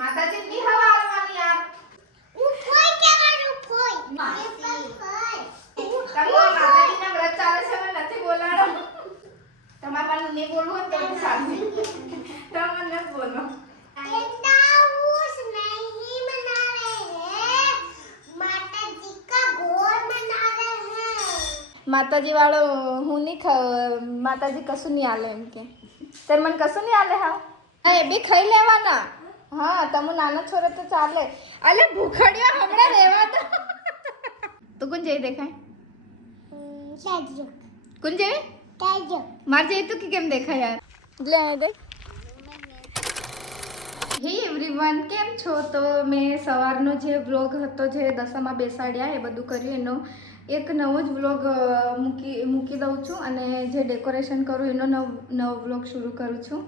માતાજી ની હવા આવવાની યાર. હું ફોઈ કહેવાનું ફોઈ. તમે માતાજીના વ્રત ચાલે છે મને નથી બોલાડો. તમારે મને નહીં બોલવું હોય તો સાચી. તમે મને બોલો. ताऊस नहीं मना रहे हैं, माता जी का गोर मना रहे हैं. માતાજી વાળો હું નહીં માતાજી કશું નહીં આલે એમ કે તે મને કશું નહીં આલે હા એ બી ખાઈ લેવાના. હા તમે નાના છોરા તો ચાલે. અલે ભૂખડિયા હમણાં રહેવા દો. તું કોણ જેવી દેખાય? ताजो કોણ જેવી? ताजो માર જેવી તું કેમ દેખાય યાર? એટલે આ દેખ. હે એવરીવન, કેમ છો? તો મેં સવારનો જે વ્લોગ હતો જે દશામાં બેસાડ્યા એ બધું કર્યું એનો એક નવો જ વ્લોગ મૂકી દઉં છું અને જે ડેકોરેશન કરું એનો નવો વ્લોગ શરૂ કરું છું.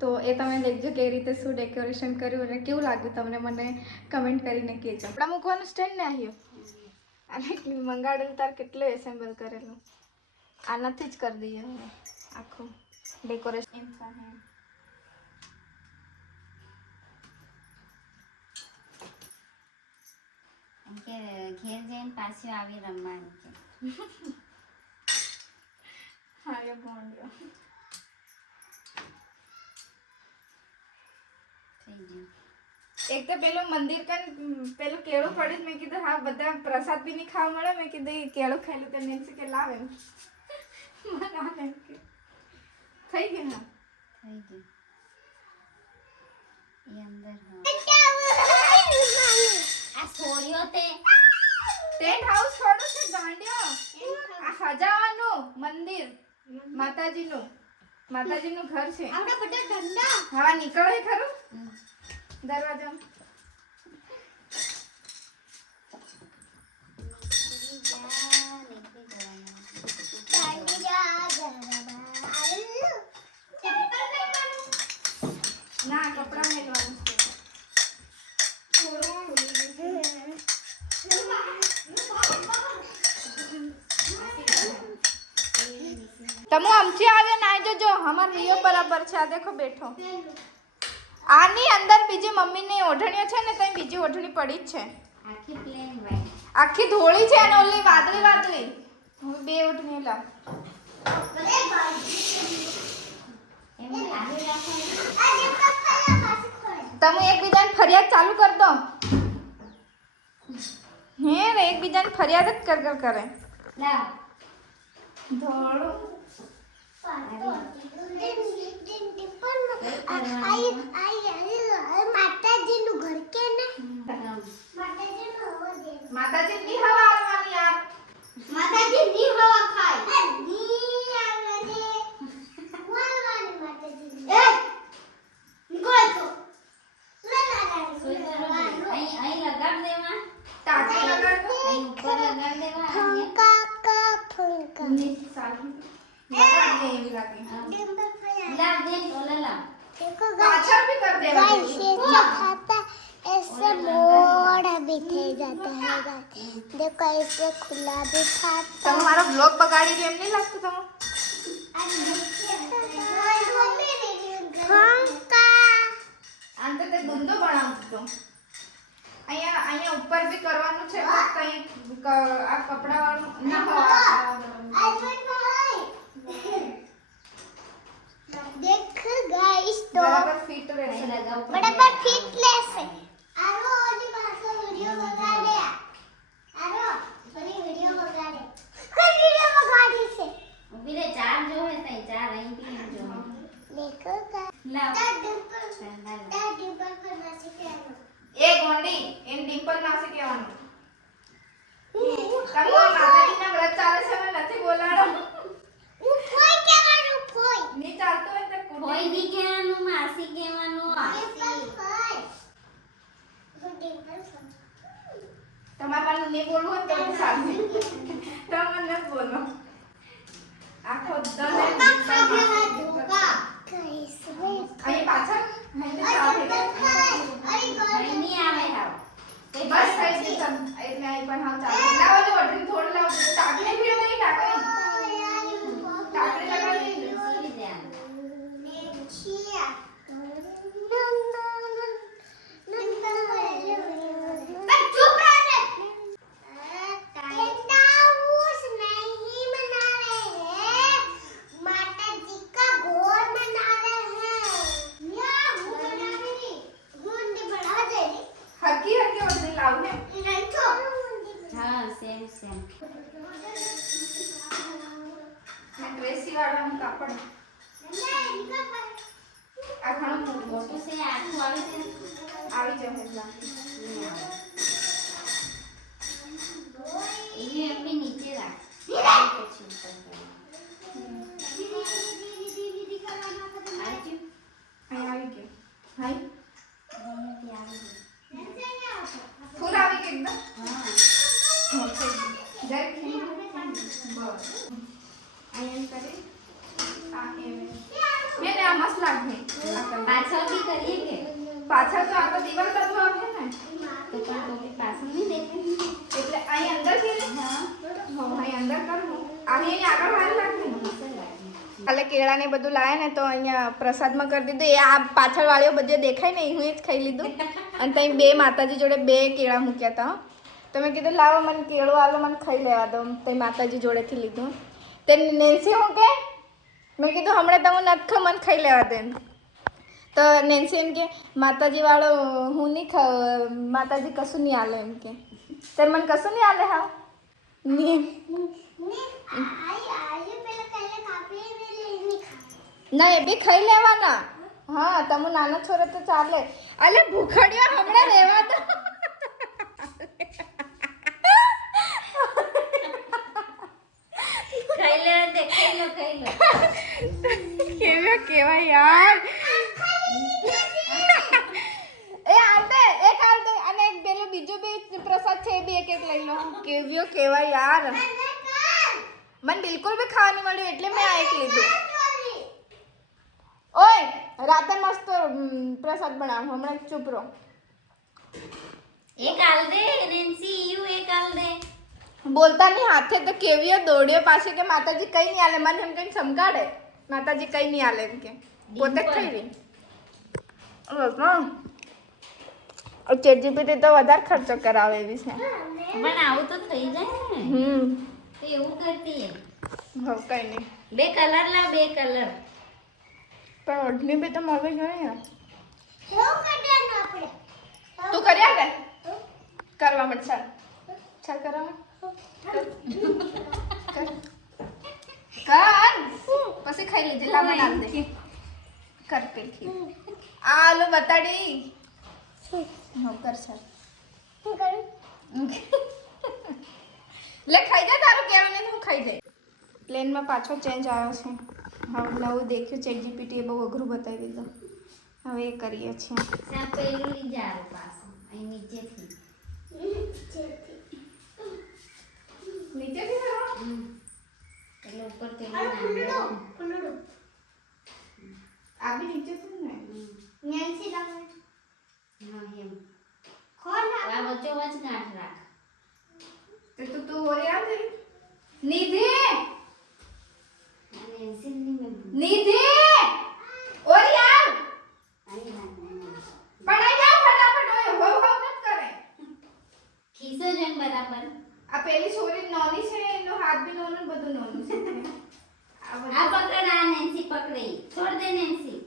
તો એ તમે દેખજો કેવી રીતે શું ડેકોરેશન કર્યું અને કેવું લાગ્યું તમને મને કમેન્ટ કરીને કહેજો. કપડાં મૂકવાનું સ્ટેન્ડ ને આવ્યું અને મંગાડેલું તાર કેટલું એસેમ્બલ કરેલું આનાથી જ કરી દઈએ હવે આખું ડેકોરેશન. કે ઘેર જઈને પાછી આવી રમવાની છે. હા એ બોંડ્યો થઈ ગયું. એક તો પેલું મંદિર કન પેલું કેળું પડ્યું મેં કીધું હા બધા પ્રસાદ બી નહીં ખાવા મળે મેં કીધું એ કેળું ખાઈ તો નેન્સી કે લાવે થઈ ગયું હા થઈ ગયું. એ અંદર આ છોડ્યો તે ટેન્ટ હાઉસ છોડું છે ગાંડિયો. આ સજાવાનું મંદિર માતાજીનું ઘર છે. આપણા બધા ઠંડા હા નીકળે ખરું દરવાજા. ના કપડા મેલવાનું છે. તમે આમથી આવ્યા ના જજો અમાર રિયો બરાબર છે. આ દેખો બેઠો. આની અંદર બીજી મમ્મીની ઓઢણીઓ છે ને ત્યાં બીજી ઓઢણી પડી જ છે આખી પ્લેન ભાઈ આખી ધોળી છે અને ઓલી વાદળી હું બે ઓઢણી લાવ. તમે એકબીજાને ફરિયાદ ચાલુ કર દો. હે રે એકબીજાને ફરિયાદ જ કર કરે. લાવ ધોળું માતાજીનું ઘર કે ને માતાજી ની હવા આવવાની યાર. માતાજી ની હવા ખાય ની આવને વાળવાની માતાજી એ નિકોલ તો અહીં લગાડ દેવા. ટાંકી લગાડો. અહીં ઉપર લગાડ દેવા. ફંકા કા ફંકા નીચે સાલી લગાડ દે એવી લાગે. લાવ દે ઓલા લાવ. देखो પાછળ भी कर देगा गाइस ये क्या खाता ऐसे मोड़ा भी थे जाता है गाइस देखो ऐसे खुला भी खाता તમે મારો બ્લોગ બગાડી દે એમ નહીં લાગતું તમે? फंका આંતે તે ગુંદો બનાવતો. અહીંયા ઉપર બી કરવાનું છે ફક્ત અહીંયા આ કપડા વાળું ના देख गाइस तो બરાબર ફિટ રહેશે. बराबर फिटनेस है आरो ओली पासो वीडियो बगा दे आरो बड़ी वीडियो बगा दे कोई वीडियो बगाड़ी से ઊભી રે. ચાર જો હે તઈ ચાર અહીં થી જો. देखो લાવ. दादी पर करना सिखाना એ ગોંડી એન ડિમ્પલ નાસી કહેવાનું. તમે માતાજીના વ્રત ચાલે છે મને નથી બોલાડો. હું ફોઈ કહેવાનું ફોઈ નહીં ચાલતું હોય તો કુડી. કોઈ બી કહેવાનું માસી કહેવાનું. તમારે મને નહીં બોલવું હોય તો સાચી. તમે મને નથી બોલો. આખો દને गाइस वेट અહીં પાછળ અહીં અહીં નહીં આવે હાવ. બસ થઈ ગઈ તમ એટલે અહીં પણ હા ચાલે. લાવો લો વઢી થોડું લાવો. ટાકલી ભી નહીં ટાકલી લગાડી દે. સીવી દે આમ. Chia. છે ડ્રેસ સીવાડવાનું કાપડ આ ઘણું મોટું મોટું છે આખું આવે છે આવી જશે એટલા એ એમની નીચે રાખ પછી ઉપર આવી અહીં આવી ગયું હાઈ ગયું ફૂલ આવી ગયું એકદમ હા જરાક બસ અહીંયા કરી આ એમ મેં આ મસ્ત લાગે પાછળ બી કરીએ કે પાછળ તો આ તો દીવાલ બાજુ આવે ને તો પણ તો બી પાછળ નહીં દેખાય એટલે અહીં અંદર છે ને હા અહીં અંદર કરું અહીં આગળ વાળી લાગે મસ્ત લાગે કાલે કેળા ને બધું લાયા ને તો અહીંયા પ્રસાદમાં કરી દીધું એ આ પાછળ વાળીઓ બધું દેખાય ને હું એ જ ખાઈ લીધું અને ત્યાં બે માતાજી જોડે બે કેળા મૂક્યા હતા તો મેં કીધું લાવો મને કેળું આલો મને ખાઈ લેવા દો ત્યાં માતાજી જોડેથી લીધું તે નેન્સી હું કે મેં કીધું હમણાં તમે નથી ખા મને ખાઈ લેવા દે તો નેન્સી એમ કે માતાજી વાળો હું નહીં ખાવ માતાજી કશું નહીં આલે એમ કે ત્યારે મને કશું નહીં આલે હા નહીં ના એ બી ખાઈ લેવાના હા તમે નાના છોરા તો ચાલે અલે ભૂખડિયા હમણાં રહેવા દો ખાઈ લે દે ખાઈ લો કેવા કેવા યાર એ આલતે એક આલતે અને એક પેલો બીજો બી પ્રસાદ છે એ બી એક એક લઈ લો કેવ્યો કેવા યાર મને બિલકુલ બી ખાવા નહીં મળ્યું એટલે મેં આ એક લીધું ઓય રાતે મસ્ત પ્રસાદ બનાવું હમણાં ચૂપ રહો એક આલ દે નેન્સી યુ એક આલ દે બોલતા નહીં હાથે તો કેવીઓ દોડ્યો પાછો કે માતાજી કઈ નહીં આલે મને એમ કઈ સમકાડે માતાજી કઈ નહીં આલે એમ કે પોતે જ ખાઈ રહી ચેટ જીપીટી તો વધારે ખર્ચો કરાવે એવી છે પણ આવું તો થઈ જાય ને તો એવું કરતી હવે કઈ નહીં બે કલર લા બે કલર પણ ઓઢણી બી તો મળવી જોઈએ ને તું કર્યા કે કરવા મત ચાલ ચાલ કરવા કર પછી ખાઈ લીધે લાંબા નામ દે કર પેલી આલો બતાડી હો કર ચાલ લે ખાઈ જા તારું કેળું ને હું ખાઈ જાય પ્લેનમાં પાછો ચેન્જ આવ્યો છે હવે નવું દેખ્યું ચેટ જીપીટી એ બહુ અઘરું બતાવી દીધું હવે એ કરીએ છીએ ત્યાં પેલું લઈ જા પાછું અહીં નીચેથી નીચેથી કરવાનું? એટલે ઉપર પેલું નાનું આ બી નીચેથી ને હા એમ આ વચ્ચોવચ ગાંઠ રાખ તે તો તું ઓરે આ દે નિધિ અને નેન્સીની મેં નિધિ ઓરે આવ અહીં રાખ પણ આઈ જાવ ફટાફટ ઓય હો હો મત કરે ખીસો જેમ બરાબર આ પેલી છોરી નોની છે એનો હાથ બી નોનો ને બધું નોનું છે આ આ પકડ આ નેન્સી પકડી છોડ દે નેન્સી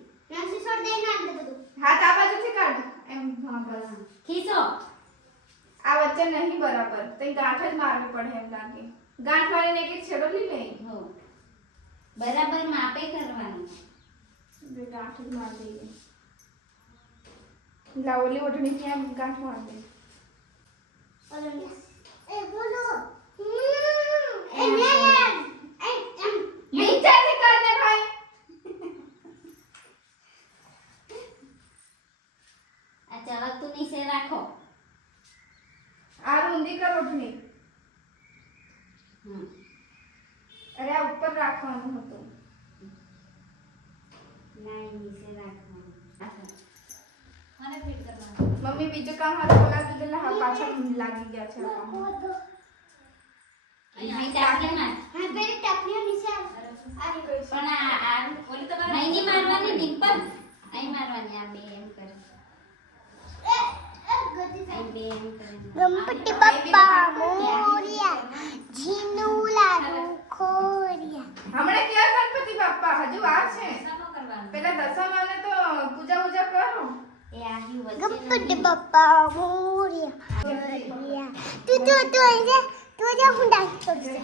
હાથ આ બાજુથી કાઢ એમ હા બસ ખીસો આ વચ્ચે નહીં બરાબર તો ગાંઠ જ મારવી પડે એમ લાગે ગાંઠ મારીને એક છેડો લઈ લે હો બરાબર માપે કરવાનું બે ગાંઠ જ માર દઈએ લાવલી ઓઢણી ત્યાં ગાંઠ માર દે નીચેથી કર ને ભાઈ આ ચળકતું નીચે રાખો આ રૂંદી કર ઓઢણી હમ અરે આ ઉપર રાખવાનું હતું લાઈન નીચે રાખવાનું મને ફિટ કરવાનું મમ્મી બીજું કામ હાથ બોલાવી દીધેલા હા પાછળ લાગી ગયા છે કામ અહીં ટાંકીમાં પણ આ નહીં મારવાની ડિમ્પલ અહીં મારવાની આ બે એમ કરે અહીં બે એમ કરે ગણપતિ બાપ્પા મોરિયા ઝીનુલા ખોરિયા હમણે ક્યાં ગણપતિ બાપ્પા હજુ વાર છે સમો કરવાનું પેલા દશામાને તો પૂજા કરો એ આવ્યું ગણપતિ વચ્ચે બાપ્પા મોરિયા તું તું તું તું જો હું ડાન્સ કરું છું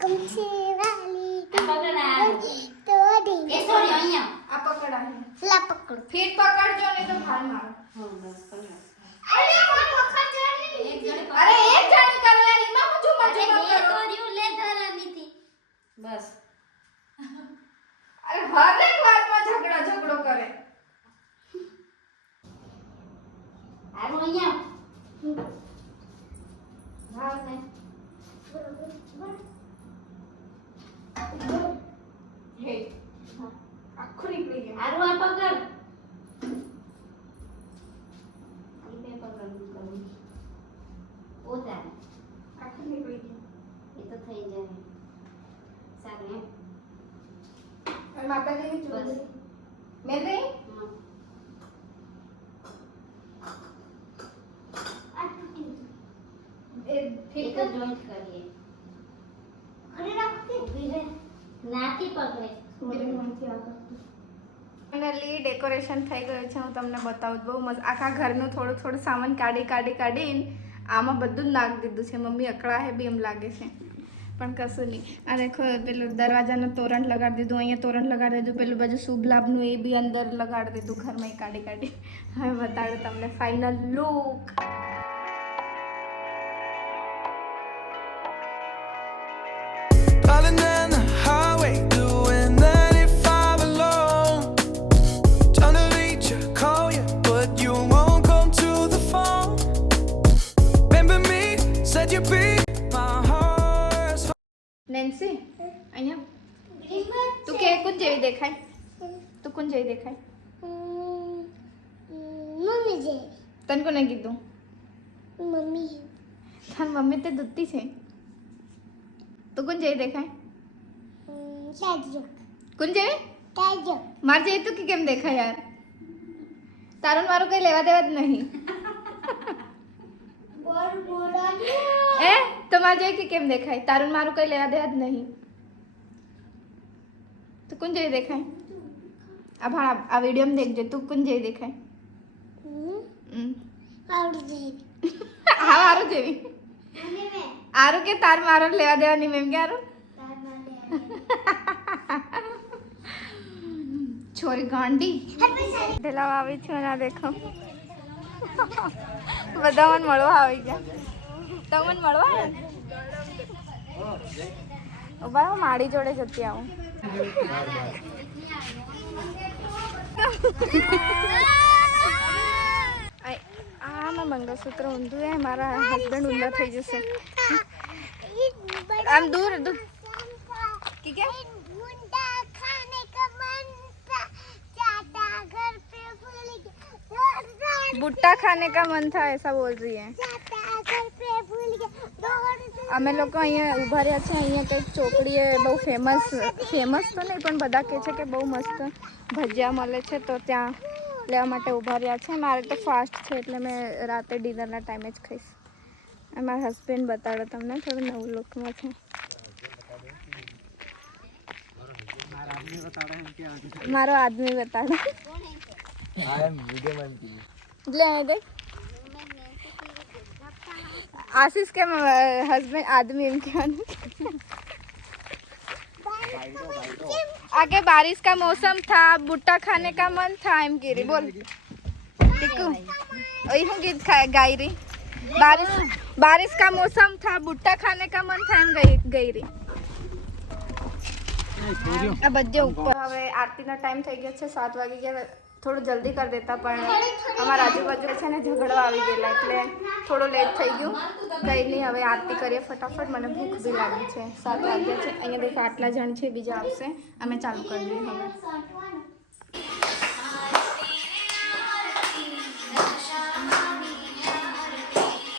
કમસે વાલી આ પકડ આ. તોડી એ sorry, અહીંયા. આ પકડા લા પકડો ફીટ પકડજો ને તો ભાર મારો હો, બસ, બસ. અરે કોણ વખત એક જણે પકડ. અરે એક જાણી કરો યાર એમાં હું જો અરે, મજો બે કરો દોર્યું લે ધરાનીથી. બસ. અરે હરેક વાતમાં ઝઘડો કરે આવું અહીંયા. ભાવ ને. હે આખું નીકળી ગયું આરું આ પકડ. ઈ બે પકડ કરું. પોતાને. આખું નીકળી ગયું એ તો થઈ જાય. સારું એમ. અને માતાજીની બસ. ચોરી મેં દઈ હા. આ તૂટી એ એક ફીટ જ જોઈન્ટ કરીએ. ઘરે રાખતી ઊભી રહે. નાથી પકડે. ફાઇનલી ડેકોરેશન થઈ ગયું છે હું તમને બતાવું બહુ મસ્ત આખા ઘરનું થોડું સામાન કાઢીને આમાં બધું જ નાખી દીધું છે મમ્મી અકળા હે બી એમ લાગે છે પણ કશું નહીં આ દેખો પેલું દરવાજાનું તોરણ લગાડી દીધું અહીંયા તોરણ લગાડી દીધું પેલું બાજુ શુભ લાભનું એ બી અંદર લગાડી દીધું ઘરમાં કાઢી હવે બતાડું તમને final look Driving down the highway, doing 95 alone. Trying to reach you, call you, but you won't come to the phone. Remember me, said you'd be my heart's Nancy અહીંયા તું કે કોણ જેવી દેખાય તું કોણ જેવી દેખાય મમ્મી જે તને કોને કીધું મમ્મી તારી મમ્મી તે દૂધતી છે તું કોણ જેવી દેખાય તાજો કોણ જેવી તાજો માર જેવી તું કે કેમ દેખાય યાર તારું ને મારું કઈ લેવા દેવા જ નહીં બોલ બોડા એ તો માર જેવી કે કેમ દેખાય તારું ને મારું કઈ લેવા દેવા જ નહીં તું કોણ જેવી દેખાય આ ભાણ આ વિડીયોમાં દેખજે તું કોણ જેવી દેખાય આવડી જાય હા મારું જેવી અને મે આરું કે તાર મારો લેવા દેવા નહીં મેમ કે આરું તાર માને છોરી ગાંડી હેપી સારી ઢેલાવા આવી છું ના દેખો બધા મને મળવા આવી ગયા તમે મને મળવા આવ્યા ને? ઉભા રહો, માડી જોડે જતી આવું આ મારા મંગળસૂત્ર ઊંધું હે મારા હસબન્ડ ઊંધા થઈ જશે આમ દૂર દૂર કે क्या गुंडा खाने का मन था चाटा घर पे भूल गया भुट्टा खाने का मन था ऐसा बोल रही है चाटा घर पे भूल गया અમે લોકો અહીંયા ઊભા રહ્યા છે અહીંયા કંઈક ચોકડી એ બહુ ફેમસ તો નહીં પણ બધા કહે છે કે બહુ મસ્ત ભજીયા મળે છે તો ત્યાં લેવા માટે ઊભા રહ્યા છે મારે તો ફાસ્ટ છે એટલે મેં રાતે ડિનરના ટાઈમે જ ખાઈશ અને મારા હસબન્ડ બતાડો તમને થોડું નવું લુકમાં છે મારો આદમી બતાડો એટલે અહીં ગઈ आशीष के हस्बैंड आदमी एम कहेવાનું आगे बारिश का मौसम था भुट्टा खाने का मन था एम गिरी बोल टिकू ओही हूँ गीत गाई रही बारिश का मौसम था भुट्टा खाने का मन था एम गई रही આ બધે ઉપર હવે આરતીનો ટાઈમ થઈ ગયો છે 7 વાગી ગયા થોડું જલ્દી કરી દેતા પણ અમારા આજુબાજુ છે ને ઝઘડવા આવી ગયેલા એટલે થોડું લેટ થઈ ગયું કંઈ નહીં હવે આરતી કરીએ ફટાફટ મને ભૂખ બી લાગી છે 7 વાગ્યા છે અહીંયા દેખો આટલા જણ છે બીજા આવશે અમે ચાલુ કરી દઈએ હવે